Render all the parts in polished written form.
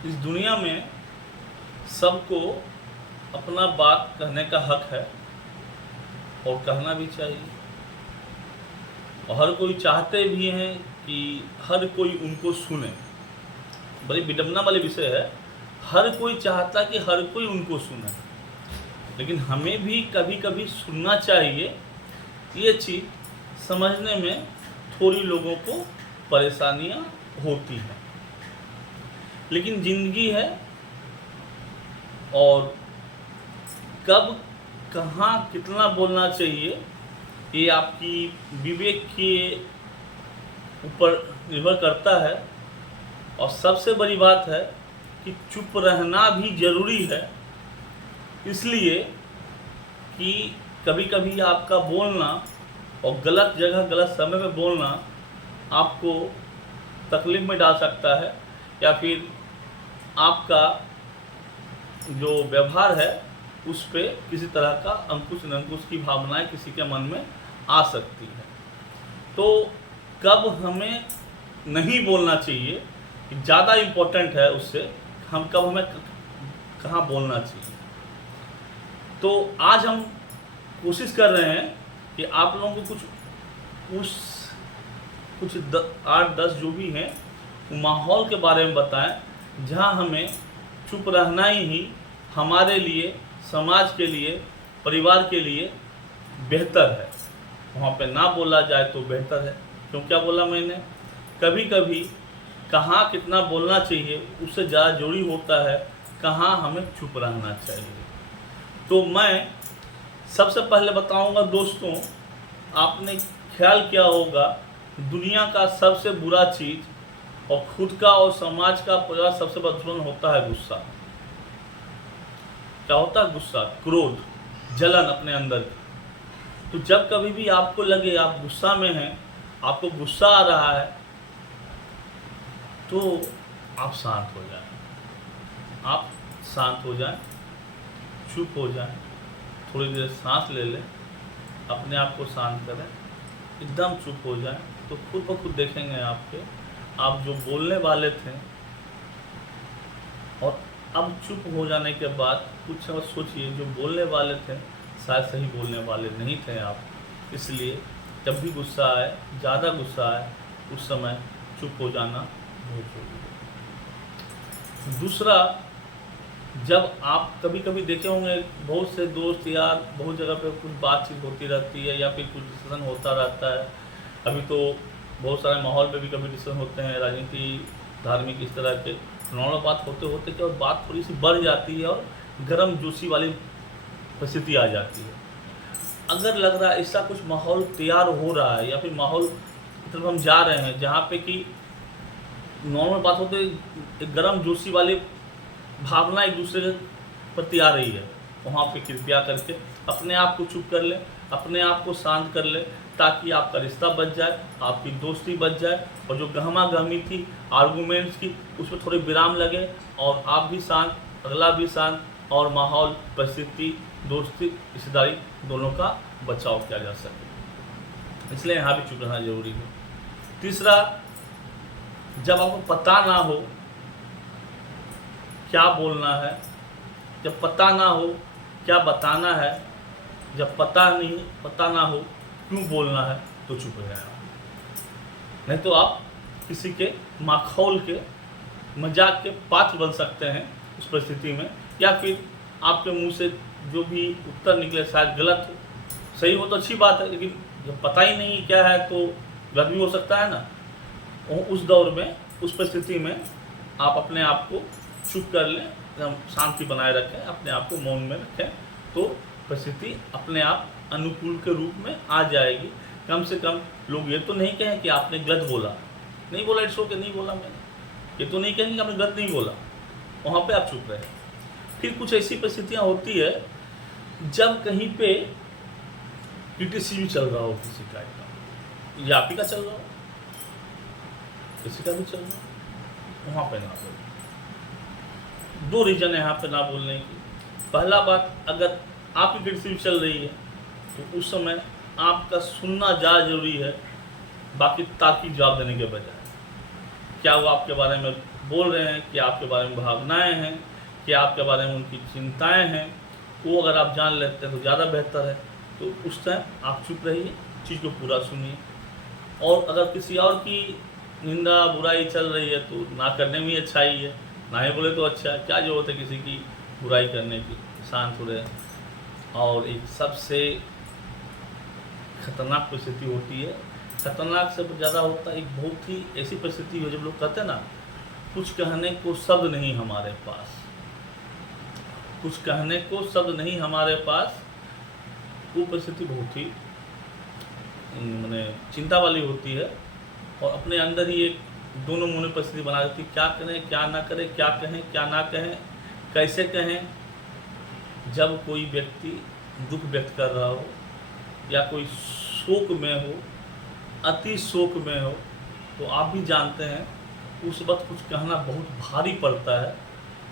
इस दुनिया में सबको अपना बात कहने का हक है और कहना भी चाहिए, और हर कोई चाहते भी हैं कि हर कोई उनको सुने। बड़ी विडंबना वाली विषय है, हर कोई चाहता कि हर कोई उनको सुने, लेकिन हमें भी कभी कभी सुनना चाहिए। ये चीज़ समझने में थोड़ी लोगों को परेशानियां होती हैं, लेकिन ज़िंदगी है और कब कहाँ कितना बोलना चाहिए ये आपकी विवेक के ऊपर निर्भर करता है। और सबसे बड़ी बात है कि चुप रहना भी ज़रूरी है, इसलिए कि कभी कभी आपका बोलना और गलत जगह गलत समय में बोलना आपको तकलीफ में डाल सकता है, या फिर आपका जो व्यवहार है उस पर किसी तरह का अंकुश निरंकुश की भावनाएं किसी के मन में आ सकती है। तो कब हमें नहीं बोलना चाहिए ज़्यादा इम्पोर्टेंट है, उससे हम कब हमें कहाँ बोलना चाहिए। तो आज हम कोशिश कर रहे हैं कि आप लोगों को कुछ 8-10 जो भी हैं माहौल के बारे में बताएं जहां हमें चुप रहना ही हमारे लिए, समाज के लिए, परिवार के लिए बेहतर है। वहाँ पे ना बोला जाए तो बेहतर है। क्यों क्या बोला मैंने, कभी कभी कहाँ कितना बोलना चाहिए उससे ज़्यादा जरूरी होता है कहाँ हमें चुप रहना चाहिए। तो मैं सबसे पहले बताऊंगा दोस्तों, आपने ख्याल किया होगा दुनिया का सबसे बुरा चीज़ और खुद का और समाज का परिवार सबसे बड़ा दुश्मन होता है गुस्सा। क्या होता है? गुस्सा, क्रोध, जलन अपने अंदर की। तो जब कभी भी आपको लगे आप गुस्सा में हैं, आपको गुस्सा आ रहा है, तो आप शांत हो जाएं। आप शांत हो जाएं, चुप हो जाएं, थोड़ी देर सांस ले लें, अपने आप को शांत करें, एकदम चुप हो जाएं, तो खुद ब खुद देखेंगे आप जो बोलने वाले थे और अब चुप हो जाने के बाद कुछ और सोचिए, जो बोलने वाले थे शायद सही बोलने वाले नहीं थे आप। इसलिए जब भी गुस्सा आए, ज़्यादा गुस्सा आए, उस समय चुप हो जाना बहुत जरूरी है। दूसरा, जब आप कभी कभी देखे होंगे बहुत से दोस्त यार बहुत जगह पे कुछ बातचीत होती रहती है या फिर कुछ डिस्कशन होता रहता है। अभी तो बहुत सारे माहौल पे भी कभी डिस्कशन होते हैं, राजनीति, धार्मिक, इस तरह के नॉर्मल बात होते होते क्या बात थोड़ी सी बढ़ जाती है और गर्म जोशी वाली परिस्थिति आ जाती है। अगर लग रहा है ऐसा कुछ माहौल तैयार हो रहा है या फिर माहौल की तरफ हम जा रहे हैं जहाँ पे कि नॉर्मल बात होते एक गर्म जोशी वाली भावना एक दूसरे पर तैयार रही है, वहाँ पे कृपया करके अपने आप को चुप कर ले, अपने आप को शांत कर ले, ताकि आपका रिश्ता बच जाए, आपकी दोस्ती बच जाए, और जो गहमा गहमी थी आर्गूमेंट्स की उसमें थोड़े विराम लगे और आप भी शांत, अगला भी शांत, और माहौल, परिस्थिति, दोस्ती, रिश्तेदारी दोनों का बचाव किया जा सके। इसलिए यहाँ भी चुप रहना जरूरी है। तीसरा, जब आपको पता ना हो क्या बोलना है, जब पता ना हो क्या बताना है, जब पता ना हो क्यों बोलना है, तो चुप हो जाए। नहीं तो आप किसी के माखौल के, मजाक के पात्र बन सकते हैं उस परिस्थिति में, या फिर आपके मुंह से जो भी उत्तर निकले शायद गलत हो। सही हो तो अच्छी बात है, लेकिन जब पता ही नहीं क्या है तो गलत भी हो सकता है ना। उस दौर में, उस परिस्थिति में आप अपने आप को चुप कर लें, एकदम शांति बनाए रखें, अपने आप को मौन में रखें, तो परिस्थिति अपने आप अनुकूल के रूप में आ जाएगी। कम से कम लोग ये तो नहीं कहें कि आपने गलत बोला, नहीं बोला, इट्स ओके, नहीं बोला मैंने, ये तो नहीं कहेंगे कि आपने गलत नहीं बोला। वहाँ पे आप चुप रहे। फिर कुछ ऐसी परिस्थितियाँ होती है जब कहीं पे क्रिटिसिज्म चल रहा हो किसी टाइप का, या आप ही का चल रहा हो, किसी का भी चल रहा हो, वहाँ पे ना बोलो। 2 रीज़न है यहाँ पे ना बोलने की। पहला बात, अगर आपकी क्रिटिसिज्म चल रही है तो उस समय आपका सुनना ज़्यादा जरूरी है, बाकी तार्किक जवाब देने के बजाय। क्या वो आपके बारे में बोल रहे हैं, कि आपके बारे में भावनाएं हैं, कि आपके बारे में उनकी चिंताएं हैं, वो अगर आप जान लेते हैं तो ज़्यादा बेहतर है। तो उस टाइम आप चुप रहिए, चीज़ को पूरा सुनिए। और अगर किसी और की निंदा बुराई चल रही है तो ना करने में ही अच्छा ही है, ना ही बोले तो अच्छा है। क्या जरूरत है किसी की बुराई करने की, शांत हो रहे। और एक सबसे खतरनाक परिस्थिति होती है, खतरनाक से ज़्यादा होता है एक बहुत ही ऐसी परिस्थिति है जब लोग कहते हैं ना, कुछ कहने को शब्द नहीं हमारे पास, कुछ कहने को शब्द नहीं हमारे पास। वो परिस्थिति बहुत ही मैंने चिंता वाली होती है, और अपने अंदर ही एक दोनों मुँह परिस्थिति बना देती है, क्या करें क्या ना करें, क्या कहें क्या ना कहें, कैसे कहें। जब कोई व्यक्ति दुख व्यक्त कर रहा हो या कोई शोक में हो, अति शोक में हो, तो आप भी जानते हैं उस वक्त कुछ कहना बहुत भारी पड़ता है,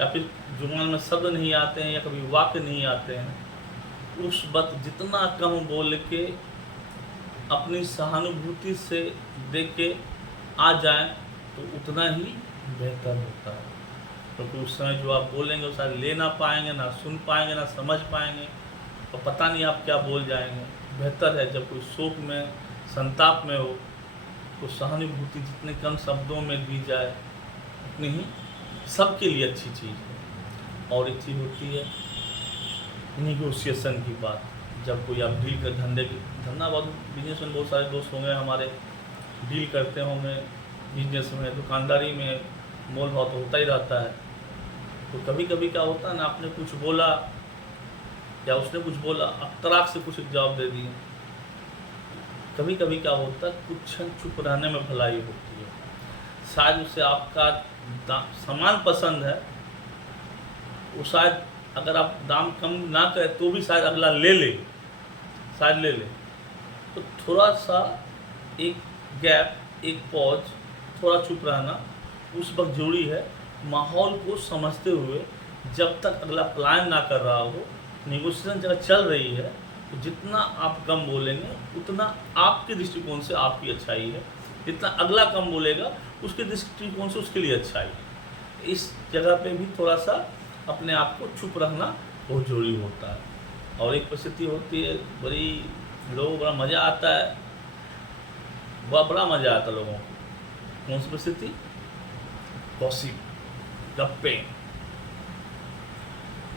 या फिर जुबान में शब्द नहीं आते हैं या कभी वाक्य नहीं आते हैं। उस वक्त जितना कम बोल के अपनी सहानुभूति से देख के आ जाएं तो उतना ही बेहतर होता है, क्योंकि उस समय जो आप बोलेंगे वो शायद ले ना पाएंगे, ना सुन पाएंगे, ना समझ पाएंगे, और पता नहीं आप क्या बोल जाएंगे। बेहतर है जब कोई शोक में, संताप में हो, तो सहानुभूति जितने कम शब्दों में दी जाए उतनी ही सबके लिए अच्छी चीज़ है। और एक चीज़ होती है निगोशिएशन की बात। जब कोई आप डील कर धंधा बहुत बिजनेस में बहुत सारे दोस्त होंगे हमारे, डील करते होंगे बिजनेस में, दुकानदारी में मोल भाव तो होता ही रहता है। तो कभी कभी क्या होता है ना, आपने कुछ बोला या उसने कुछ बोला, आप तराक से कुछ जवाब दे दिए। कभी कभी क्या होता है, कुछ क्षण चुप रहने में भलाई होती है। शायद उसे आपका सामान पसंद है, वो शायद अगर आप दाम कम ना करें तो भी शायद अगला ले ले, शायद ले ले। तो थोड़ा सा एक गैप, एक पॉज, थोड़ा चुप रहना उस वक्त जरूरी है, माहौल को समझते हुए। जब तक अगला प्लान ना कर रहा हो, नेगोशिएशन जगह चल रही है, तो जितना आप कम बोलेंगे उतना आपके दृष्टिकोण से आपकी अच्छाई है, जितना अगला कम बोलेगा उसके दृष्टिकोण से उसके लिए अच्छाई है। इस जगह पे भी थोड़ा सा अपने आप को चुप रहना बहुत जरूरी होता है। और एक परिस्थिति होती है बड़ी, लोगों को बड़ा मज़ा आता है, बड़ा मज़ा आता है लोगों को। कौन सी परिस्थिति? गॉसिप, गप्पे,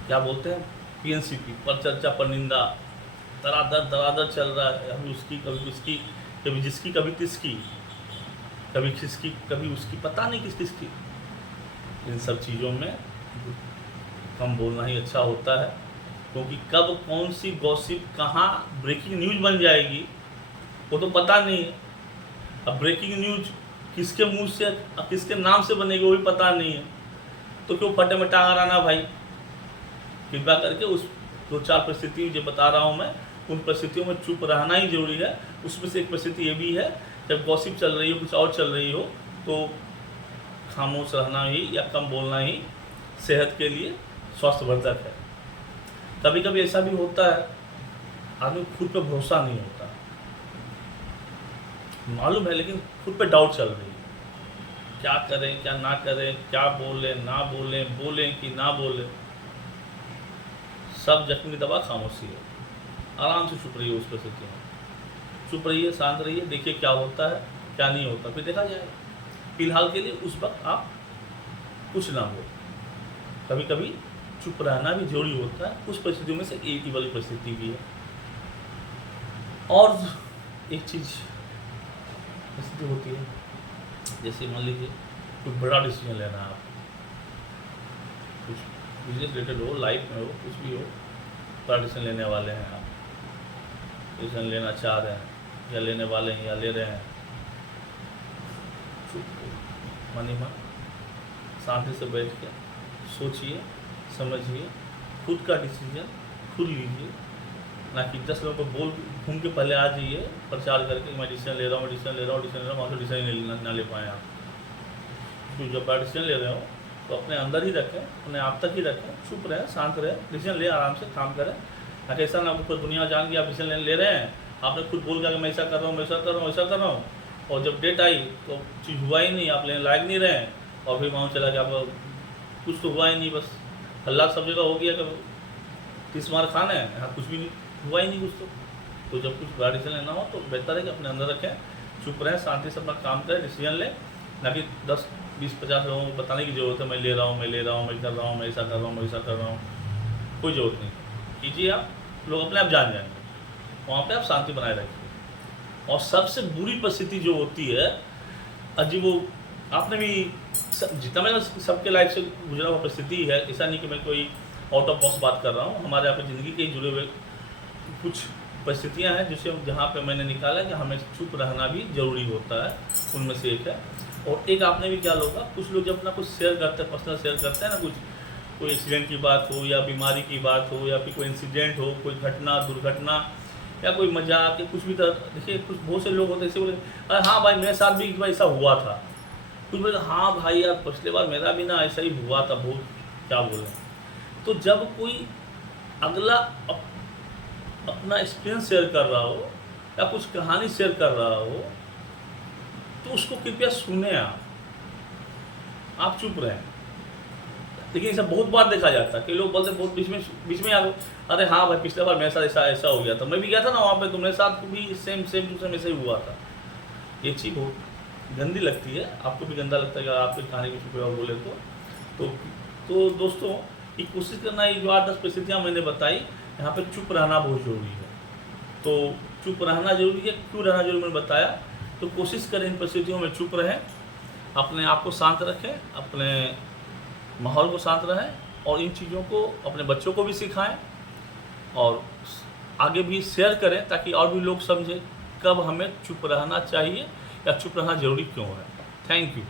क्या बोलते हैं, पीएनसीपी, पर चर्चा पर निंदा, दरादर चल रहा है, अभी उसकी कभी उसकी, कभी जिसकी कभी तिसकी, कभी किसकी कभी उसकी, पता नहीं किस किसकी। इन सब चीज़ों में कम बोलना ही अच्छा होता है, क्योंकि कब कौन सी गॉसिप कहाँ ब्रेकिंग न्यूज़ बन जाएगी वो तो पता नहीं है। अब ब्रेकिंग न्यूज़ किसके मुंह से, किसके नाम से बनेगी वो भी पता नहीं है। तो क्यों फटे में टांगा रहना भाई। कृपया करके उस 2-4 परिस्थिति जो बता रहा हूँ मैं, उन परिस्थितियों में चुप रहना ही जरूरी है। उसमें से एक परिस्थिति ये भी है, जब गॉसिप चल रही हो, कुछ और चल रही हो, तो खामोश रहना ही या कम बोलना ही सेहत के लिए स्वास्थ्यवर्धक है। कभी कभी ऐसा भी होता है, आदमी खुद पे भरोसा नहीं होता, मालूम है, लेकिन खुद पे डाउट चल रही है, क्या करें क्या ना करें, क्या बोलें ना बोलें, बोलें कि ना बोलें। सब जख्मी दवा खामोशी है। आराम से चुप रहिए, उस परिस्थिति में चुप रहिए, शांत रहिए, देखिए क्या होता है क्या नहीं होता, फिर देखा जाएगा। फिलहाल के लिए उस वक्त आप कुछ ना बोल। कभी कभी चुप रहना भी जरूरी होता है, उस परिस्थितियों में से एक ही वाली परिस्थिति भी है। और एक चीज़ परिस्थिति होती है, जैसे मान लीजिए कुछ बड़ा डिसीजन लेना है, आप कुछ बिजनेस रिलेटेड हो, लाइफ में हो, कुछ भी हो, बड़ा डिसीजन लेने वाले हैं आप, डिसीजन लेना चाह रहे हैं या लेने वाले हैं या ले रहे हैं। चुप मन ही मन शांति से बैठ के सोचिए, समझिए, खुद का डिसीजन खुद लीजिए, ना कि 10 लोगों को बोल घूम के पहले आ जाइए प्रचार करके मैं डिसीजन ले रहा हूँ, डिसीजन ले रहा हूँ, डिसीजन ले रहा हूँ, वहाँ से डिसीजन ना ले पाएँ आप। तो जब आप डिसीजन ले रहे हो तो अपने अंदर ही रखें, अपने आप तक ही रखें, चुप रहें, शांत रहें, डिसीजन ले, आराम से काम करें। ना ऐसा ना पूरी दुनिया जान के आप डिसीजन ले रहे हैं, आपने खुद बोल के मैं ऐसा कर रहा हूँ, मैं ऐसा कर रहा हूँ, ऐसा कर रहा हूँ, और जब डेट आई तो चीज़ हुआ ही नहीं, आप लेने लायक नहीं रहे, और फिर मालूम चला कि आप कुछ तो हुआ ही नहीं, बस हल्ला सब जगह हो गया कि 30 मार खाना है, यहाँ कुछ भी नहीं हुआ ही नहीं कुछ तो जब कुछ बड़ा डिसीजन लेना हो तो बेहतर है कि अपने अंदर रखें, चुप रहें, शांति से अपना काम करें, डिसीजन लें, ना कि 10, 20, 50 लोगों को बताने की ज़रूरत है मैं ले रहा हूँ, मैं ले रहा हूँ, मैं कर रहा हूँ, मैं ऐसा कर रहा हूँ, मैं ऐसा कर रहा हूँ। कोई ज़रूरत नहीं, कीजिए आप, लोग अपने आप जान जाएंगे। वहाँ पे आप शांति बनाए रखिए। और सबसे बुरी परिस्थिति जो होती है, अजी वो आपने भी जितना मैं सबके लाइफ से गुजरा हुआ परिस्थिति है, ऐसा नहीं कि मैं कोई आउट ऑफ बॉक्स बात कर रहा हूँ, हमारे यहाँ पे ज़िंदगी के जुड़े हुए कुछ परिस्थितियाँ हैं जिसे जहाँ पे मैंने निकाला कि हमें चुप रहना भी ज़रूरी होता है, उनमें से एक है। और एक आपने भी क्या होगा, कुछ लोग जब अपना कुछ शेयर करते हैं, पर्सनल शेयर करते हैं ना, कुछ कोई एक्सीडेंट की बात हो या बीमारी की बात हो या फिर कोई इंसिडेंट हो, कोई घटना दुर्घटना या कोई मजाक या कुछ भी तरह, देखिए कुछ बहुत से लोग होते हैं ऐसे बोले, अरे हाँ भाई मेरे साथ भी भाई ऐसा हुआ था, कुछ बोले हाँ भाई यार पिछले बार मेरा भी ना ऐसा ही हुआ था, बहुत क्या बोले। तो जब कोई अगला अपना एक्सपीरियंस शेयर कर रहा हो या कुछ कहानी शेयर कर रहा हो तो उसको कृपया सुने, आप चुप रहें। लेकिन ऐसा बहुत बार देखा जाता है कि लोग बोलते बहुत बीच में आ गए, अरे हाँ भाई पिछले बार मेरे साथ ऐसा हो गया था, मैं भी गया था ना वहाँ पे, तो मेरे साथ भी सेम टू सेम ऐसा ही हुआ था। ये चीज़ बहुत गंदी लगती है, आपको भी गंदा लगता है अगर आपकी कहानी को छुपे और बोले तो दोस्तों ये कोशिश करना, ये जो 8-10 परिस्थितियाँ मैंने बताई, यहाँ पे चुप रहना बहुत ज़रूरी है। तो चुप रहना ज़रूरी है, क्यों रहना जरूरी मैंने बताया। तो कोशिश करें इन परिस्थितियों में चुप रहें, अपने आप को शांत रखें, अपने माहौल को शांत रहें और इन चीज़ों को अपने बच्चों को भी सिखाएं और आगे भी शेयर करें ताकि और भी लोग समझें कब हमें चुप रहना चाहिए या चुप रहना ज़रूरी क्यों है। Thank you.